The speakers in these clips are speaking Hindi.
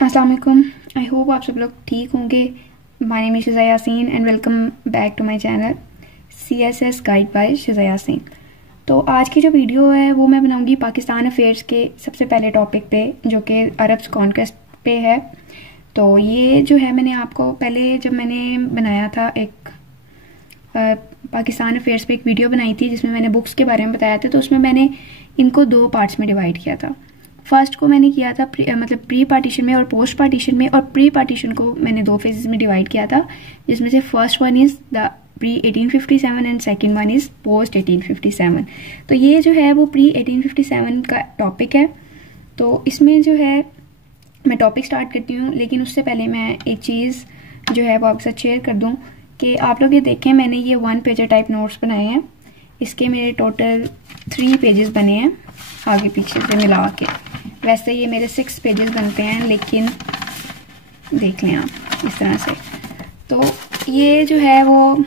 अस्सलाम वालेकुम। आई होप आप सब लोग ठीक होंगे। My name is Shiza Yasin and welcome back to my channel CSS guide by Shiza Yasin. तो आज की जो वीडियो है वो मैं बनाऊंगी पाकिस्तान अफेयर्स के सबसे पहले टॉपिक पे, जो कि अरब्स कॉन्क्वेस्ट पे है। तो ये जो है मैंने आपको पहले जब मैंने बनाया था एक पाकिस्तान अफेयर्स पे एक वीडियो बनाई थी जिसमें मैंने बुक्स के बारे में बताया था, तो उसमें मैंने इनको दो पार्ट्स में डिवाइड किया था। फर्स्ट को मैंने किया था प्री पार्टीशन में और पोस्ट पार्टीशन में, और प्री पार्टीशन को मैंने दो फेजेस में डिवाइड किया था, जिसमें से first one is the pre 1857 and second one is post 1857। तो ये जो है वो प्री 1857 का टॉपिक है। तो इसमें जो है मैं टॉपिक स्टार्ट करती हूँ, लेकिन उससे पहले मैं एक चीज़ जो है वो आपके साथ शेयर कर दूँ कि आप लोग ये देखें, मैंने ये 1 पेजर टाइप नोट्स बनाए हैं। इसके मेरे टोटल 3 पेजेस बने हैं आगे पीछे से मिला के। वैसे ये मेरे 6 पेजेस बनते हैं, लेकिन देख लें आप इस तरह से। तो ये जो है वो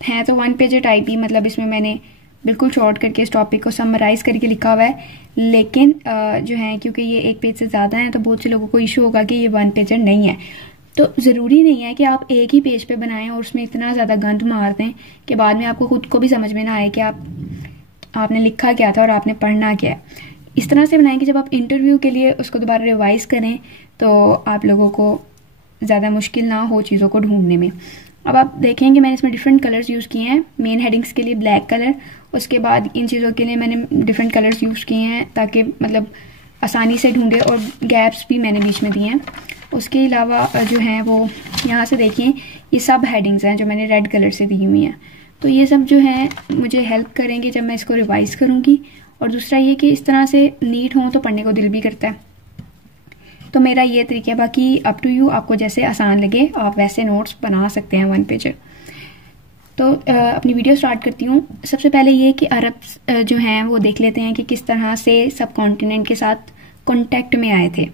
है तो 1 पेजर टाइप ही, मतलब इसमें मैंने बिल्कुल शॉर्ट करके इस टॉपिक को समराइज करके लिखा हुआ है। लेकिन जो है क्योंकि ये 1 पेज से ज़्यादा है तो बहुत से लोगों को इशू होगा कि ये 1 पेजर नहीं है। तो ज़रूरी नहीं है कि आप एक ही पेज पे बनाएं और उसमें इतना ज़्यादा गंद मार दें कि बाद में आपको खुद को भी समझ में ना आए कि आपने लिखा क्या था और आपने पढ़ना क्या है। इस तरह से बनाएं कि जब आप इंटरव्यू के लिए उसको दोबारा रिवाइज करें तो आप लोगों को ज़्यादा मुश्किल ना हो चीज़ों को ढूंढने में। अब आप देखेंगे मैंने इसमें डिफरेंट कलर्स यूज़ किए हैं। मेन हेडिंग्स के लिए ब्लैक कलर, उसके बाद इन चीज़ों के लिए मैंने डिफरेंट कलर्स यूज़ किए हैं ताकि मतलब आसानी से ढूंढे, और गैप्स भी मैंने बीच में दिए हैं। उसके अलावा जो है वो यहाँ से देखिए ये सब हेडिंग्स हैं जो मैंने रेड कलर से दी हुई हैं। तो ये सब जो है मुझे हेल्प करेंगे जब मैं इसको रिवाइज करूँगी। और दूसरा ये कि इस तरह से नीट हो तो पढ़ने को दिल भी करता है। तो मेरा ये तरीका है, बाकी अप टू यू, आपको जैसे आसान लगे आप वैसे नोट्स बना सकते हैं 1 पेजर। तो अपनी वीडियो स्टार्ट करती हूँ। सबसे पहले ये कि अरब जो हैं वो देख लेते हैं कि किस तरह से सब कॉन्टिनेंट के साथ कॉन्टेक्ट में आए थे।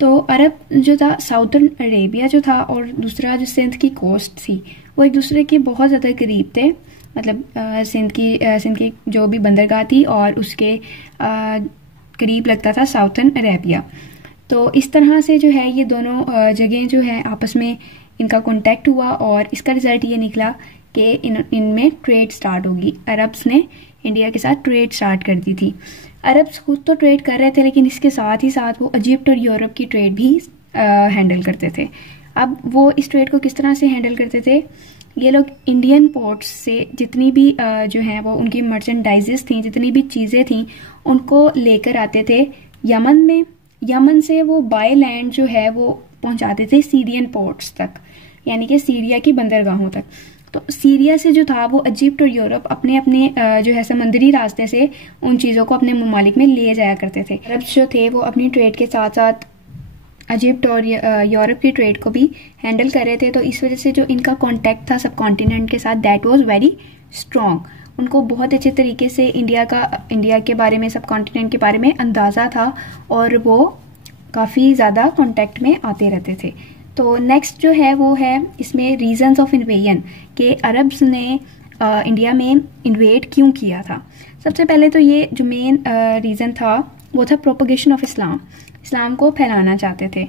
तो अरब जो था, साउथर्न अरेबिया जो था, और दूसरा जो सिंध की कोस्ट थी, वो एक दूसरे के बहुत ज़्यादा करीब थे। मतलब सिंध की जो भी बंदरगाह थी और उसके करीब लगता था साउथर्न अरेबिया। तो इस तरह से जो है ये दोनों जगह जो है आपस में इनका कॉन्टेक्ट हुआ, और इसका रिजल्ट ये निकला कि इनमें ट्रेड स्टार्ट होगी। अरब्स ने इंडिया के साथ ट्रेड स्टार्ट कर दी थी। अरब्स खुद तो ट्रेड कर रहे थे, लेकिन इसके साथ ही साथ वो इजिप्ट और यूरोप की ट्रेड भी हैंडल करते थे। अब वो इस ट्रेड को किस तरह से हैंडल करते थे, ये लोग इंडियन पोर्ट्स से जितनी भी जो है वो उनकी मर्चेंडाइजेस थी, जितनी भी चीज़ें थी, उनको लेकर आते थे यमन में। यमन से वो बाय लैंड जो है वो पहुंचाते थे सीरियन पोर्ट्स तक, यानी कि सीरिया की बंदरगाहों तक। तो सीरिया से जो था वो इजिप्ट और यूरोप अपने अपने जो है समुद्री रास्ते से उन चीज़ों को अपने ममालिक में ले जाया करते थे। अरब्स जो थे वो अपनी ट्रेड के साथ साथ इजिप्ट और यूरोप की ट्रेड को भी हैंडल कर रहे थे। तो इस वजह से जो इनका कॉन्टेक्ट था सब कॉन्टिनेंट के साथ, दैट वाज वेरी स्ट्रॉन्ग। उनको बहुत अच्छे तरीके से इंडिया के बारे में, सब कॉन्टिनेंट के बारे में अंदाज़ा था, और वो काफ़ी ज़्यादा कॉन्टेक्ट में आते रहते थे। तो नेक्स्ट जो है वो है इसमें रीजंस ऑफ इन्वेजन, कि अरब्स ने इंडिया में इन्वेड क्यों किया था। सबसे पहले तो ये जो मेन रीज़न था वो था प्रोपगेशन ऑफ इस्लाम को फैलाना चाहते थे।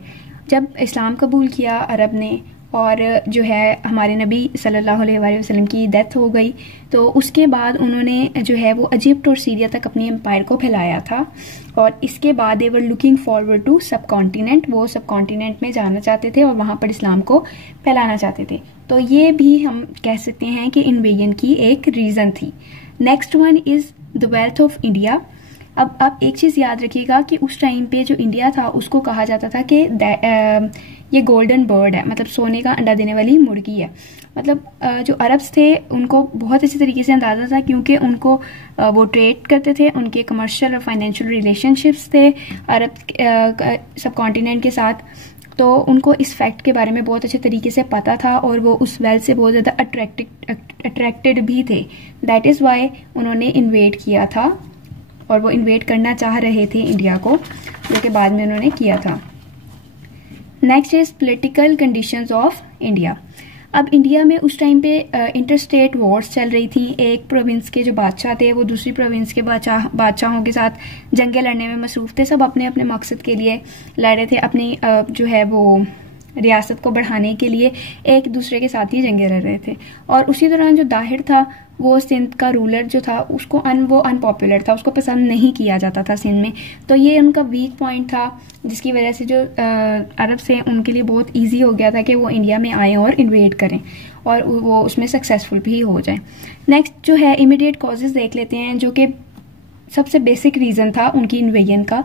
जब इस्लाम कबूल किया अरब ने, और जो है हमारे नबी सल्लल्लाहु अलैहि वसल्लम की डेथ हो गई, तो उसके बाद उन्होंने जो है वो इजिप्ट और सीरिया तक अपनी एम्पायर को फैलाया था। और इसके बाद दे वर लुकिंग फॉरवर्ड टू सब कॉन्टिनेंट, वो सब कॉन्टिनेंट में जाना चाहते थे और वहाँ पर इस्लाम को फैलाना चाहते थे। तो ये भी हम कह सकते हैं कि इन्वेजन की एक रीज़न थी। Next one is the wealth of India. अब एक चीज़ याद रखिएगा कि उस टाइम पे जो इंडिया था उसको कहा जाता था कि ये गोल्डन बर्ड है, मतलब सोने का अंडा देने वाली मुर्गी है। मतलब जो अरब्स थे उनको बहुत अच्छी तरीके से अंदाज़ा था, क्योंकि उनको वो ट्रेड करते थे, उनके कमर्शियल और फाइनेंशियल रिलेशनशिप्स थे अरब सब कॉन्टिनेंट के साथ। तो उनको इस फैक्ट के बारे में बहुत अच्छे तरीके से पता था, और वो उस वेल्थ से बहुत ज़्यादा अट्रैक्टेड भी थे। दैट इज़ वाई उन्होंने इन्वेड किया था, और वो इन्वेड करना चाह रहे थे इंडिया को, जो कि बाद में उन्होंने किया था। Next is political conditions of India. अब इंडिया में उस टाइम पे इंटर स्टेट वॉर्स चल रही थी। एक प्रोविंस के जो बादशाह थे वो दूसरी प्रोविंस के बादशाहों के साथ जंगें लड़ने में मसरूफ थे। सब अपने अपने मकसद के लिए लड़ रहे थे, अपनी जो है वो रियासत को बढ़ाने के लिए एक दूसरे के साथ ही जंगें लड़ रहे थे। और उसी दौरान जो दाहिर था वो सिंध का रूलर जो था उसको वो अनपॉपुलर था, उसको पसंद नहीं किया जाता था सिंध में। तो ये उनका वीक पॉइंट था, जिसकी वजह से जो अरब से उनके लिए बहुत इजी हो गया था कि वो इंडिया में आएँ और इन्वेड करें और वो उसमें सक्सेसफुल भी हो जाए। नेक्स्ट जो है इमीडिएट कॉजेज देख लेते हैं, जो कि सबसे बेसिक रीज़न था उनकी इन्वेजन का।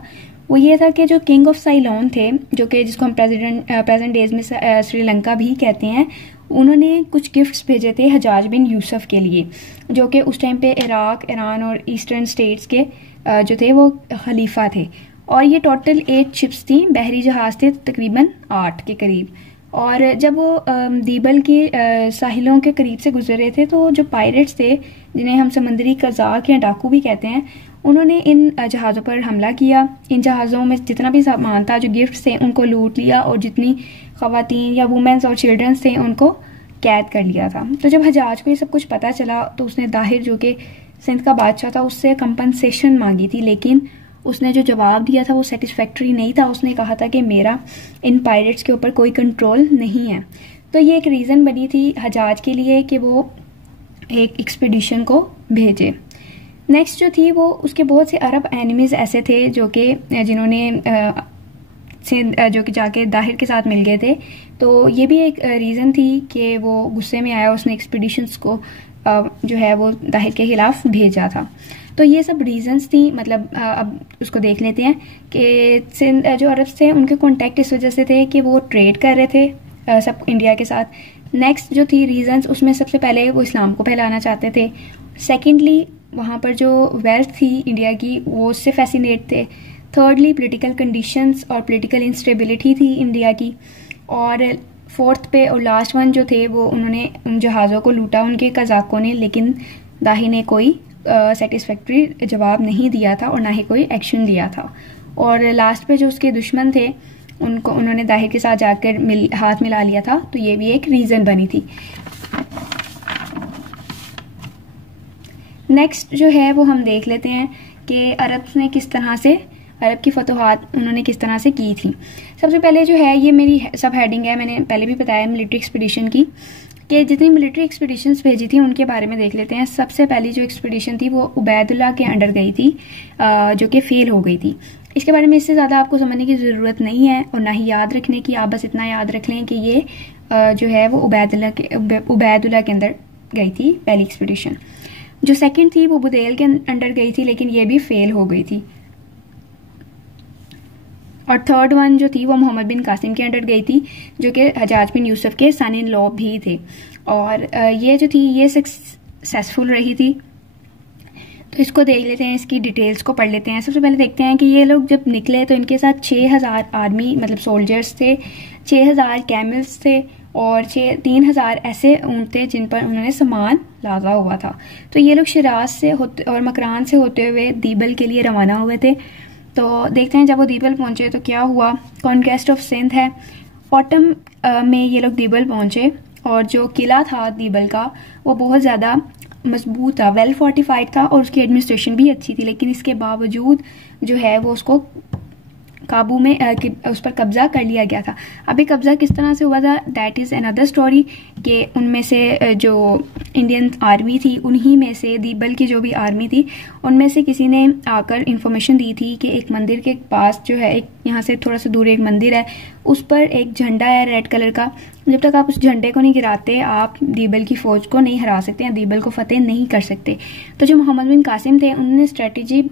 वो ये था कि जो किंग ऑफ साइलोन थे, जो कि जिसको हम प्रेजेंट डेज में श्रीलंका भी कहते हैं, उन्होंने कुछ गिफ्ट्स भेजे थे हजाज बिन यूसुफ के लिए, जो कि उस टाइम पे इराक, ईरान और ईस्टर्न स्टेट्स के जो थे वो खलीफा थे। और ये टोटल 8 शिप्स थी, बहरी जहाज थे तकरीबन 8 के करीब। और जब वो दीबल के साहिलों के करीब से गुजर रहे थे तो जो पायरेट्स थे, जिन्हें हम समंदरी कज़ाक या डाकू भी कहते हैं, उन्होंने इन जहाज़ों पर हमला किया। इन जहाज़ों में जितना भी सामान था, जो गिफ्ट्स थे, उनको लूट लिया और जितनी ख़वातीन या वुमेन्स और चिल्ड्रंस थे उनको कैद कर लिया था। तो जब हजाज को ये सब कुछ पता चला तो उसने दाहिर, जो कि सिंध का बादशाह था, उससे कंपनसेशन मांगी थी, लेकिन उसने जो जवाब दिया था वो सेटिस्फैक्ट्री नहीं था। उसने कहा था कि मेरा इन पायरेट्स के ऊपर कोई कंट्रोल नहीं है। तो ये एक रीज़न बनी थी हजाज के लिए कि वो एक एक्सपीडिशन को भेजे। नेक्स्ट जो थी वो उसके बहुत से अरब एनिमीज़ ऐसे थे जो कि जिन्होंने जो कि जाके दाहिर के साथ मिल गए थे। तो ये भी एक रीज़न थी कि वो गुस्से में आया, उसने एक्सपीडिशंस को जो है वो दाहिर के खिलाफ भेजा था। तो ये सब रीजंस थी। मतलब अब उसको देख लेते हैं कि जो अरब थे उनके कॉन्टेक्ट इस वजह से थे कि वो ट्रेड कर रहे थे सब इंडिया के साथ। नेक्स्ट जो थी रीजंस, उसमें सबसे पहले वो इस्लाम को फैलाना चाहते थे। सेकेंडली वहाँ पर जो वेल्थ थी इंडिया की वो उससे फैसिनेट थे। थर्डली पॉलिटिकल कंडीशंस और पॉलिटिकल इंस्टेबिलिटी थी इंडिया की। और फोर्थ पे और लास्ट वन जो थे वो उन्होंने उन जहाज़ों को लूटा उनके कज़ाकों ने, लेकिन दाही ने कोई सेटिस्फैक्ट्री जवाब नहीं दिया था और ना ही कोई एक्शन लिया था। और लास्ट पे जो उसके दुश्मन थे उनको उन्होंने दाहिर के साथ जाकर हाथ मिला लिया था। तो ये भी एक रीज़न बनी थी। नेक्स्ट जो है वो हम देख लेते हैं कि अरब ने किस तरह से, अरब की फतवाहत उन्होंने किस तरह से की थी। सबसे पहले जो है ये मेरी सब हेडिंग है, मैंने पहले भी बताया मिलिट्री एक्सपीडिशन की, कि जितनी मिलिट्री एक्सपीडिशंस भेजी थी उनके बारे में देख लेते हैं। सबसे पहली जो एक्सपीडिशन थी वो उबैदुल्ला के अंडर गई थी, जो कि फेल हो गई थी। इसके बारे में इससे ज़्यादा आपको समझने की ज़रूरत नहीं है और ना ही याद रखने की। आप बस इतना याद रख लें कि ये जो है वो उबैदुल्ला के अंदर गई थी पहली एक्सपीडिशन। जो सेकंड थी वो बुदेल के अंडर गई थी, लेकिन ये भी फेल हो गई थी। और थर्ड वन जो थी वो मोहम्मद बिन कासिम के अंडर गई थी, जो कि हजाज बिन यूसुफ के सन इन लॉ भी थे। और ये जो थी ये सक्सेसफुल रही थी। तो इसको देख लेते हैं, इसकी डिटेल्स को पढ़ लेते हैं। सबसे पहले देखते हैं कि ये लोग जब निकले तो इनके साथ 6000 आर्मी मतलब सोल्जर्स थे, 6000 कैमल्स थे और 3000 ऐसे ऊँट थे जिन पर उन्होंने सामान लादा हुआ था। तो ये लोग शिराज से होते और मकरान से होते हुए दीबल के लिए रवाना हुए थे। तो देखते हैं जब वो दीबल पहुंचे तो क्या हुआ। कॉन्क्वेस्ट ऑफ सिंध है। ऑटम में ये लोग दीबल पहुंचे और जो किला था दीबल का वो बहुत ज़्यादा मजबूत था, वेल फोर्टिफाइड था और उसकी एडमिनिस्ट्रेशन भी अच्छी थी। लेकिन इसके बावजूद जो है वो उसको काबू में उस पर कब्जा कर लिया गया था। अभी कब्जा किस तरह से हुआ था दैट इज़ अनदर स्टोरी। कि उनमें से जो इंडियन आर्मी थी उन्हीं में से दीबल की जो भी आर्मी थी उनमें से किसी ने आकर इन्फॉर्मेशन दी थी कि एक मंदिर के पास जो है, एक यहाँ से थोड़ा सा दूर एक मंदिर है, उस पर एक झंडा है रेड कलर का। जब तक आप उस झंडे को नहीं गिराते आप दीबल की फौज को नहीं हरा सकते हैं, दीबल को फतेह नहीं कर सकते। तो जो मोहम्मद बिन कासिम थे उन्होंने स्ट्रेटेजी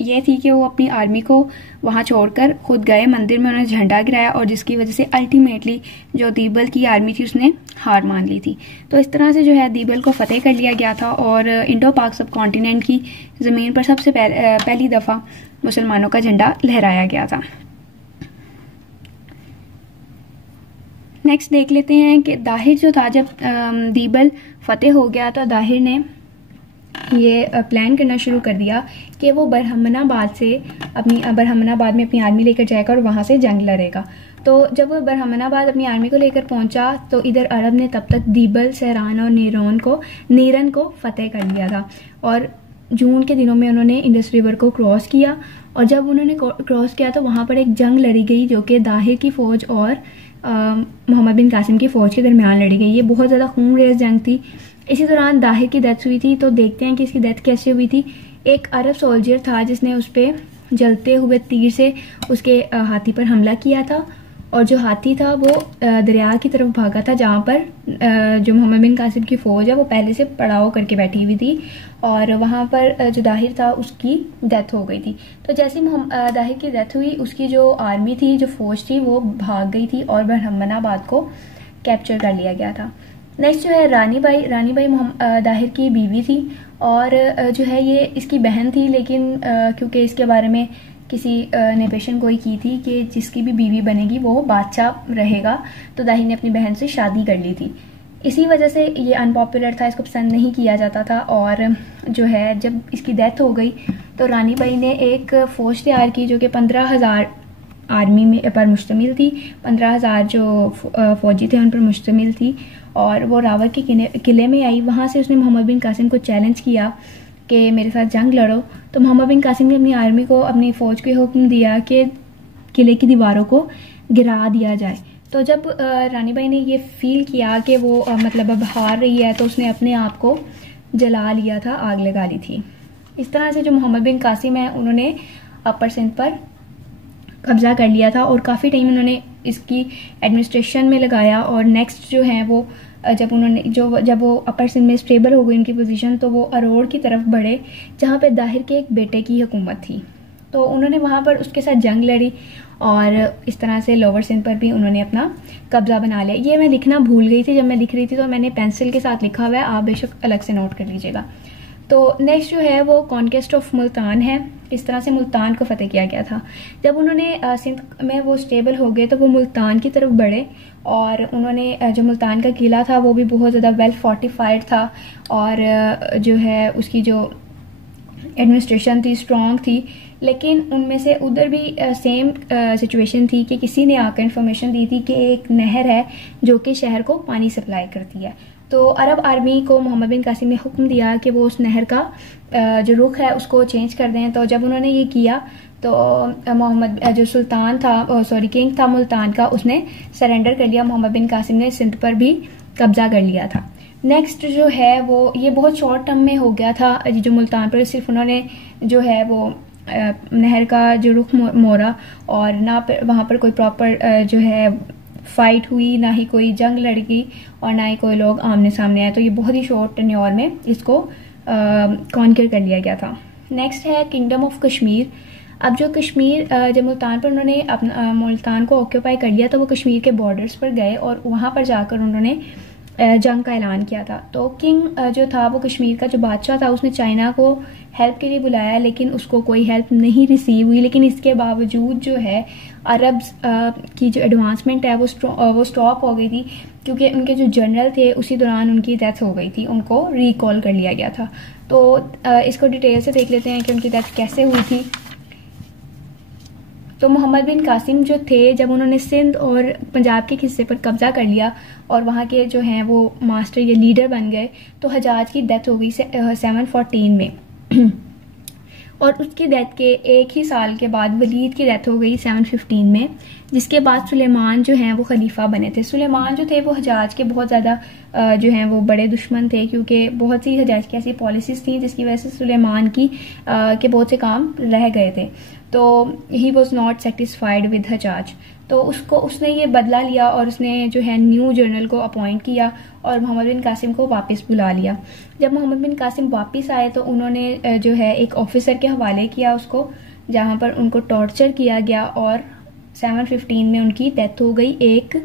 ये थी कि वो अपनी आर्मी को वहाँ छोड़कर खुद गए मंदिर में, उन्होंने झंडा गिराया और जिसकी वजह से अल्टीमेटली जो दीबल की आर्मी थी उसने हार मान ली थी। तो इस तरह से जो है दीबल को फतेह कर लिया गया था और इंडो पाक सब कॉन्टिनेंट की ज़मीन पर सबसे पहली दफ़ा मुसलमानों का झंडा लहराया गया था। नेक्स्ट देख लेते हैं कि दाहिर जो था, जब दीबल फतेह हो गया तो दाहिर ने ये प्लान करना शुरू कर दिया कि वो बरहमनाबाद में अपनी आर्मी लेकर जाएगा और वहाँ से जंग लड़ेगा। तो जब वो बरहमनाबाद अपनी आर्मी को लेकर पहुंचा तो इधर अरब ने तब तक दीबल, सहरान और नीरन को फतेह कर लिया था और जून के दिनों में उन्होंने इंडस रिवर को क्रॉस किया। और जब उन्होंने क्रॉस किया तो वहाँ पर एक जंग लड़ी गई जो कि दाहिर की फ़ौज और मोहम्मद बिन कासिम की फ़ौज के दरमियान लड़ी गई। ये बहुत ज़्यादा खूनरेज़ जंग थी। इसी दौरान दाहिर की डेथ हुई थी। तो देखते हैं कि इसकी डेथ कैसे हुई थी। एक अरब सोल्जर था जिसने उस पर जलते हुए तीर से उसके हाथी पर हमला किया था और जो हाथी था वो दरिया की तरफ भागा था जहाँ पर जो मोहम्मद बिन कासिम की फ़ौज है वो पहले से पड़ाव करके बैठी हुई थी और वहाँ पर जो दाहिर था उसकी डेथ हो गई थी। तो जैसे दाहिर की डेथ हुई उसकी जो आर्मी थी, जो फ़ौज थी, वो भाग गई थी और बरहमनाबाद को कैप्चर कर लिया गया था। नेक्स्ट जो है रानी बाई दाहिर की बीवी थी और जो है ये इसकी बहन थी, लेकिन क्योंकि इसके बारे में किसी ने पेशन गोई की थी कि जिसकी भी बीवी बनेगी वो बादशाह रहेगा, तो दाहिर ने अपनी बहन से शादी कर ली थी। इसी वजह से ये अनपॉपुलर था, इसको पसंद नहीं किया जाता था। और जो है जब इसकी डेथ हो गई तो रानी बाई ने एक फ़ौज तैयार की जो कि 15,000 आर्मी में पर मुश्तमिल थी, 15,000 जो फ़ौजी थे उन पर मुश्तमिल थी और वो रावत के किले में आई। वहाँ से उसने मोहम्मद बिन कासिम को चैलेंज किया कि मेरे साथ जंग लड़ो। तो मोहम्मद बिन कासिम ने अपनी आर्मी को, अपनी फ़ौज को हुक्म दिया कि किले की दीवारों को गिरा दिया जाए। तो जब रानी बाई ने ये फील किया कि वो मतलब अब हार रही है तो उसने अपने आप को जला लिया था, आग लगा ली थी। इस तरह से जो मोहम्मद बिन कासिम है उन्होंने अपर सिंध पर कब्जा कर लिया था और काफ़ी टाइम उन्होंने इसकी एडमिनिस्ट्रेशन में लगाया। और नेक्स्ट जो है वो जब वो अपर सिंध में स्टेबल हो गई उनकी पोजीशन तो वो अरोड़ की तरफ बढ़े जहाँ पे दाहिर के एक बेटे की हुकूमत थी। तो उन्होंने वहाँ पर उसके साथ जंग लड़ी और इस तरह से लोअर सिंध पर भी उन्होंने अपना कब्जा बना लिया। ये मैं लिखना भूल गई थी, जब मैं लिख रही थी तो मैंने पेंसिल के साथ लिखा हुआ है, आप बेशक अलग से नोट कर लीजिएगा। तो नेक्स्ट जो है वो कॉन्क्वेस्ट ऑफ मुल्तान है। इस तरह से मुल्तान को फतेह किया गया था। जब उन्होंने सिंध में वो स्टेबल हो गए तो वो मुल्तान की तरफ बढ़े और उन्होंने जो मुल्तान का किला था वो भी बहुत ज़्यादा वेल फोर्टिफाइड था और जो है उसकी जो एडमिनिस्ट्रेशन थी स्ट्रॉन्ग थी। लेकिन उनमें से उधर भी सेम सिचुएशन थी कि किसी ने आकर इन्फॉर्मेशन दी थी कि एक नहर है जो कि शहर को पानी सप्लाई करती है। तो अरब आर्मी को मोहम्मद बिन कासिम ने हुक्म दिया कि वो उस नहर का जो रुख है उसको चेंज कर दें। तो जब उन्होंने ये किया तो जो सुल्तान था, किंग था मुल्तान का, उसने सरेंडर कर लिया। मोहम्मद बिन कासिम ने सिंध पर भी कब्जा कर लिया था। नेक्स्ट जो है वो ये बहुत शॉर्ट टर्म में हो गया था। जो मुल्तान पर सिर्फ उन्होंने जो है वो नहर का जो रुख मोड़ा और ना वहाँ पर कोई प्रॉपर जो है फाइट हुई, ना ही कोई जंग लड़ गई और ना ही कोई लोग आमने सामने आए। तो ये बहुत ही शॉर्ट टेन्योर में इसको कॉन्कर कर लिया गया था। नेक्स्ट है किंगडम ऑफ कश्मीर। अब जो कश्मीर जब मुल्तान पर उन्होंने अपना मुल्तान को ऑक्यूपाई कर लिया तो वो कश्मीर के बॉर्डर्स पर गए और वहाँ पर जाकर उन्होंने जंग का ऐलान किया था। तो किंग जो था वो कश्मीर का जो बादशाह था उसने चाइना को हेल्प के लिए बुलाया लेकिन उसको कोई हेल्प नहीं रिसीव हुई। लेकिन इसके बावजूद जो है अरब की जो एडवांसमेंट है वो स्टॉप हो गई थी क्योंकि उनके जो जनरल थे उसी दौरान उनकी डेथ हो गई थी, उनको रिकॉल कर लिया गया था। तो इसको डिटेल से देख लेते हैं कि उनकी डेथ कैसे हुई थी। तो मोहम्मद बिन कासिम जो थे जब उन्होंने सिंध और पंजाब के हिस्से पर कब्जा कर लिया और वहाँ के जो हैं वो मास्टर या लीडर बन गए तो हजाज की डेथ हो गई 714 में और उसकी डेथ के एक ही साल के बाद वलीद की डेथ हो गई 715 में, जिसके बाद सुलेमान जो हैं वो खलीफा बने थे। सुलेमान जो थे वो हजाज के बहुत ज़्यादा जो हैं वो बड़े दुश्मन थे क्योंकि बहुत सी हजाज की ऐसी पॉलिसीज़ थी जिसकी वजह से सुलेमान के बहुत से काम रह गए थे। तो he was not satisfied with Hajjaj, तो उसने ये बदला लिया और उसने जो है न्यू जनरल को अपॉइंट किया और मोहम्मद बिन कासिम को वापस बुला लिया। जब मोहम्मद बिन कासिम वापस आए तो उन्होंने जो है एक ऑफिसर के हवाले किया उसको, जहाँ पर उनको टॉर्चर किया गया और 715 में उनकी डेथ हो गई एक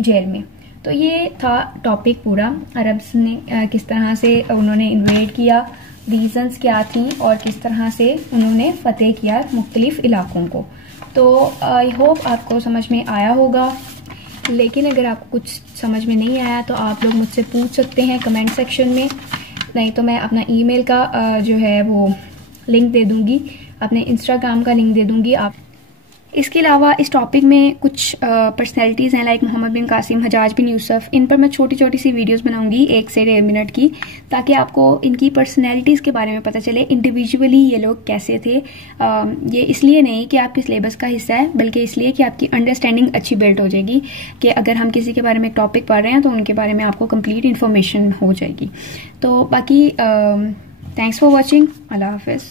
जेल में। तो ये था टॉपिक पूरा, अरब्स ने किस तरह से उन्होंने इन्वेड किया, रीजंस क्या थी और किस तरह से उन्होंने फतेह किया मुख्तलिफ इलाकों को। तो आई होप आपको समझ में आया होगा, लेकिन अगर आपको कुछ समझ में नहीं आया तो आप लोग मुझसे पूछ सकते हैं कमेंट सेक्शन में। नहीं तो मैं अपना ईमेल का जो है वो लिंक दे दूँगी, अपने इंस्टाग्राम का लिंक दे दूँगी आप। इसके अलावा इस टॉपिक में कुछ पर्सनैलिटीज़ हैं लाइक मोहम्मद बिन कासिम, हजाज बिन यूसुफ, इन पर मैं छोटी छोटी सी वीडियोस बनाऊंगी 1 से 1.5 मिनट की, ताकि आपको इनकी पर्सनैलिटीज़ के बारे में पता चले, इंडिविजुअली ये लोग कैसे थे। ये इसलिए नहीं कि आपके सिलेबस का हिस्सा है, बल्कि इसलिए कि आपकी अंडरस्टैंडिंग अच्छी बिल्ड हो जाएगी, कि अगर हम किसी के बारे में एक टॉपिक पढ़ रहे हैं तो उनके बारे में आपको कंप्लीट इन्फॉर्मेशन हो जाएगी। तो बाकी थैंक्स फॉर वॉचिंग, अल्लाह हाफिज़।